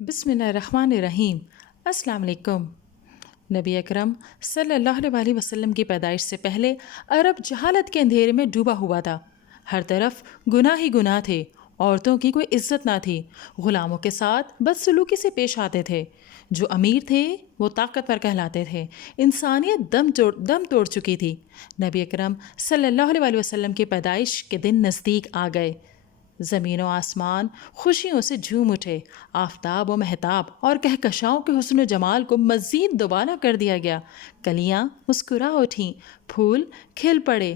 बिस्मिल्लाहिर्रहमानिर्रहीम। अस्सलाम वालेकुम। नबी अकरम सल्लल्लाहु अलैहि वसल्लम की पैदाइश से पहले अरब जहालत के अंधेरे में डूबा हुआ था। हर तरफ गुनाह ही गुनाह थे। औरतों की कोई इज्जत ना थी। ग़ुलामों के साथ बदसलूकी से पेश आते थे। जो अमीर थे वो ताकतवर कहलाते थे। इंसानियत दम तोड़ चुकी थी। नबी अकरम सल्लल्लाहु अलैहि वसल्लम की पैदाइश के दिन नज़दीक आ गए। ज़मीन व आसमान खुशियों से झूम उठे। आफताब व महताब और कहकशाओं के हुस्न जमाल को मज़ीद दोबारा कर दिया गया। कलियाँ मुस्कुरा उठीं, फूल खिल पड़े,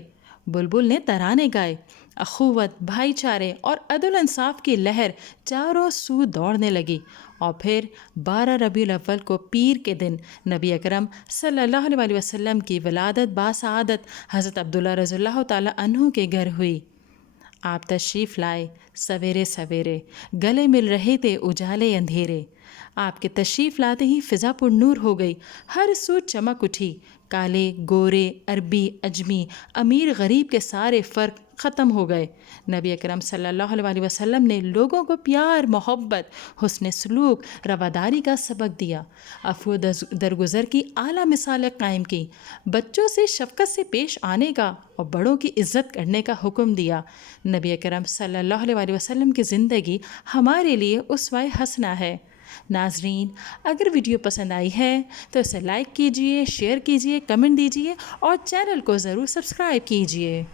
बुलबुल ने तराने गाए। अखुवत, भाईचारे और अदल इंसाफ की लहर चारों सू दौड़ने लगी। और फिर 12 रबीउल अव्वल को पीर के दिन नबी अकरम सल्लल्लाहु अलैहि वसल्लम की विलादत बासआदत हज़रत अब्दुल्लाह रज़ियल्लाहु ताला अन्हु के घर हुई। आप तशरीफ़ लाए सवेरे सवेरे, गले मिल रहे थे उजाले अंधेरे। आपके तशरीफ़ लाते ही फ़िज़ा पुरनूर हो गई। हर सू चमक उठी। काले गोरे, अरबी अजमी, अमीर गरीब के सारे फ़र्क ख़त्म हो गए। नबी अकरम सल्लल्लाहु अलैहि वसल्लम ने लोगों को प्यार, मोहब्बत, हुस्न सलूक, रवादारी का सबक दिया। अफ़्व दरगुज़र की आला मिसालें कायम की। बच्चों से शफ़क़त से पेश आने का और बड़ों की इज़्ज़त करने का हुक्म दिया। नबी अकरम सल्लल्लाहु अलैहि वसल्लम की ज़िंदगी हमारे लिए उसवा हसना है। नाज़रीन, अगर वीडियो पसंद आई है तो इसे लाइक कीजिए, शेयर कीजिए, कमेंट दीजिए और चैनल को ज़रूर सब्सक्राइब कीजिए।